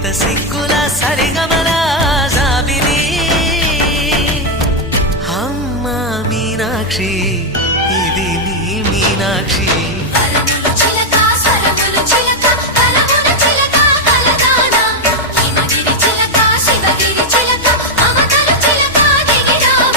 లేత సిగ్గుల సరిగమల జాబిలి? అమ్మా మీనాక్షి ఇది నీ మీనాక్షి.